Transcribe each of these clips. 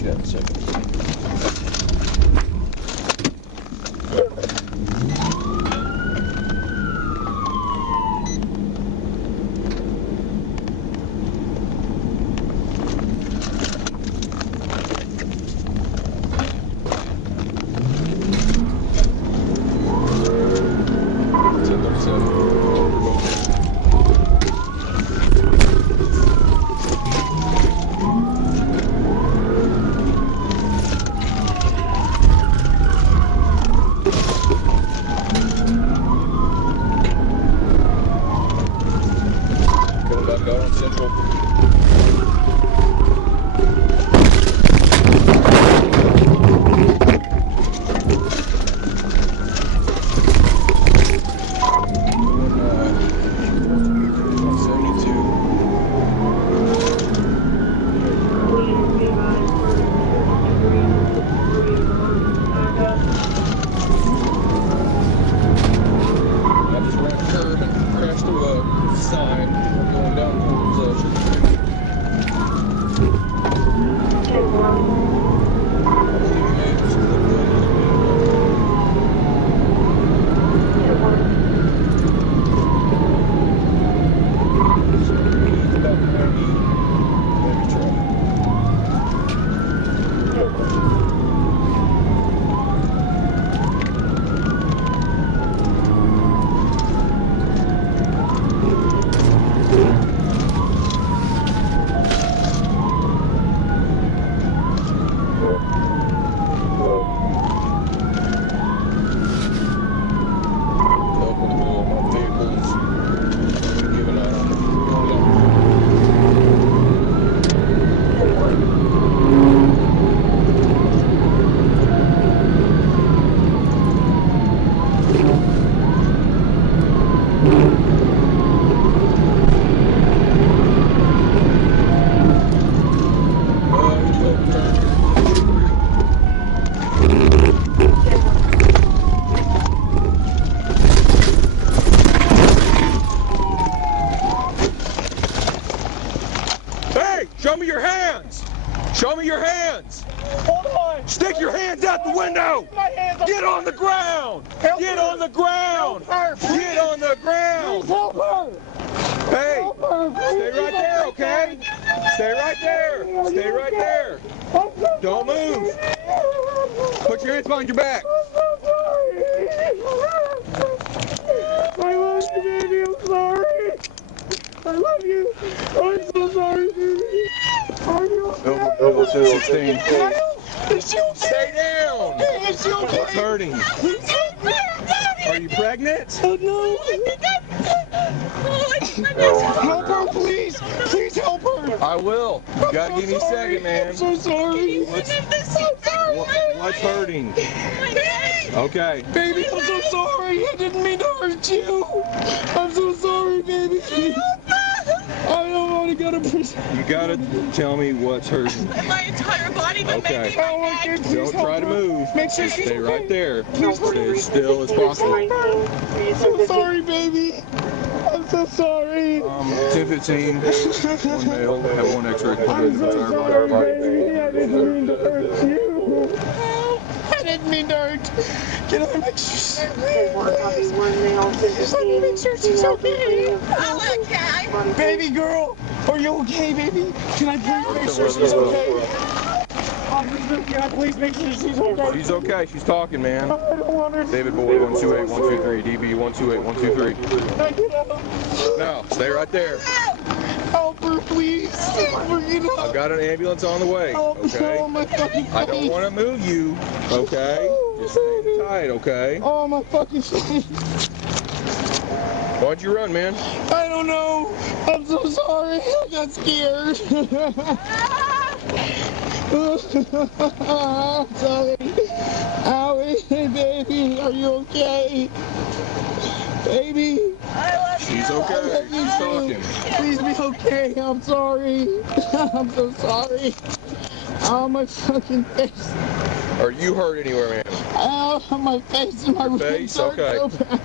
you that in a second. Show me your hands! Show me your hands! Hold on! Stick your hands out the window! Get on the ground! Get on the ground! Get on the ground! Help her! Hey! Stay right there, okay? Stay right there! Stay right there! Don't move! Put your hands behind your back! I love you, baby, I'm sorry! I love you! I'm so sorry, baby! Are you okay? Over 16. Is she okay? Stay down! Is she okay? What's hurting? Are you pregnant? Oh no! Help her, please! Please help her! I will. You gotta give me a second, man. I'm so sorry! What's hurting? Okay. Baby, I'm so sorry! I didn't mean to hurt you! I'm so sorry, baby! I don't want to go to prison. You gotta tell me what's hurting. My entire body, but Okay. maybe my neck. Don't try to move. Make sure she's Stay right there. Please Stay as still as possible. I'm so sorry, baby. I'm so sorry. 1015. One male. Have one X-ray. I'm so sorry, baby. I didn't mean to hurt you. I didn't mean to hurt. Can I make sure she's okay? Make sure she's okay. Oh, okay. Baby girl, are you okay, baby? Can I please make sure she's okay? Can I please make sure she's okay? She's okay. She's talking, man. I don't want her. David Boy, 128, 123. DB, 128, 123. Can I get out? No, stay right there. Help her, please. Get out. I've got an ambulance on the way. Oh, Okay. my fucking face. I don't want to move you. Okay. Just stay tight. Okay. Oh, my fucking face. Why'd you run, man? I don't know. I'm so sorry. I got scared. Sorry. Owie, baby, are you okay? Baby. She's okay. She's talking. Please be okay. I'm sorry. I'm so sorry. Oh, my fucking face. Are you hurt anywhere, man? Oh, my face and my Face? ribs hurt Okay. so bad.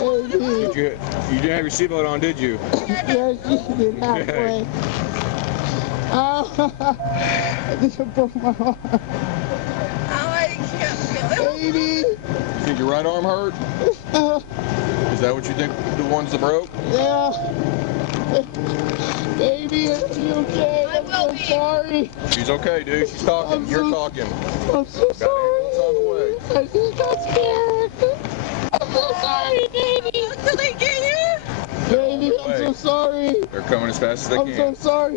Did you didn't have your seatbelt on, did you? Yes, you did halfway. Oh, I think I broke my arm. Oh, I can't feel it. Baby. You think your right arm hurt? Is that what you think the ones that broke? Yeah. Baby, are you okay? I'm so sorry. She's okay, dude. She's talking. You're talking. I'm so sorry. On the way. I just got scared. I'm so sorry, baby. Did they get you? Baby, I'm so sorry. They're coming as fast as they I'm can. so sorry.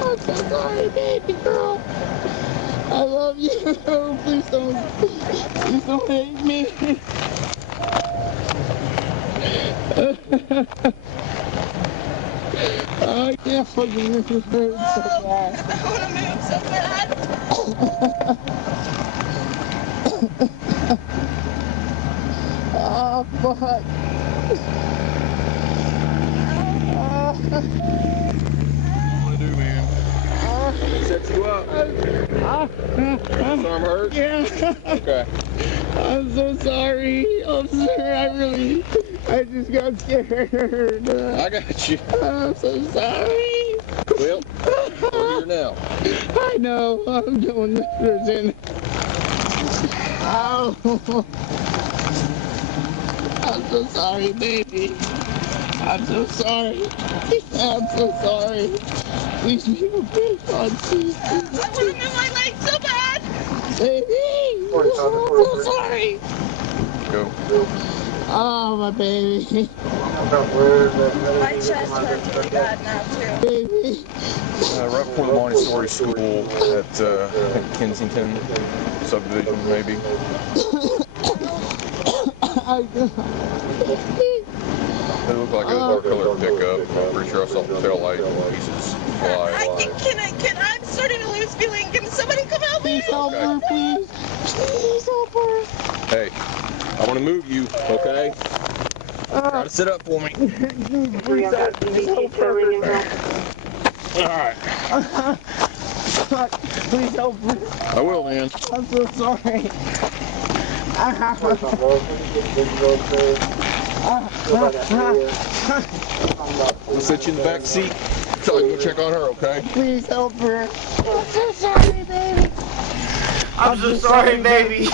I'm so sorry, baby girl. I love you. Please don't hate me. I can't fucking move. It hurts so bad. I want to move so bad. Oh, fuck. What do you want to do, man? Set you up. This arm hurt? Yeah. Okay. I'm so sorry. I'm sorry. I just got scared. I got you. I'm so sorry. Well, we're here now. I know. I'm doing this in. Ow. I'm so sorry, baby. I'm so sorry. I'm so sorry. Please be okay, God, please. I want to move my legs so bad. Baby. I'm so sorry. Go. Oh, my baby. My chest hurts really bad now, too. Baby. Right before the Montessori school at I think Kensington subdivision, maybe. It looked like a dark colored pickup. I'm pretty sure I saw the tail light pieces fly. I'm starting to lose feeling. Can somebody come help me? Please help her, please. Please help her. Hey, I want to move you, okay? Try to sit up for me. Please help her. Alright. Please help her. I will, man. I'm so sorry. I'll sit you in the back seat so I can go check on her, okay? Please help her. I'm so sorry, baby. I'm so sorry, baby.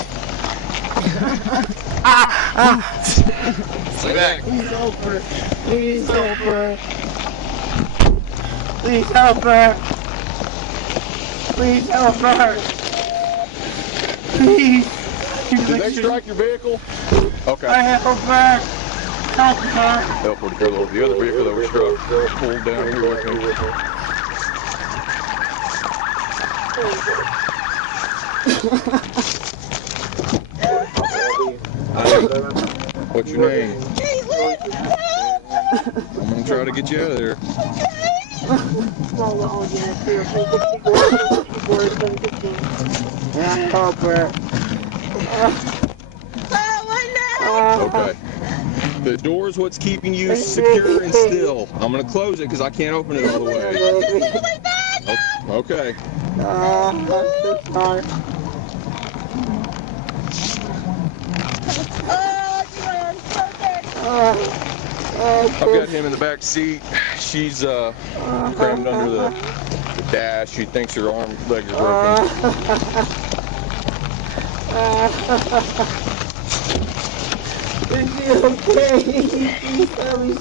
Stay back. Please help her. Please help her. Please help her. Please help her. Please. Did they strike your vehicle? Okay. Help her. Help her. Help her to go over the other vehicle that was struck. Pulled down here with me. What's your name? I'm gonna try to get you out of there. Help her. Okay. The door's what's keeping you secure and still. I'm gonna close it because I can't open it all the way. Okay. I'm so sorry. I've got him in the back seat. She's crammed under the dash. She thinks her legs are broken. Is she okay? Please let me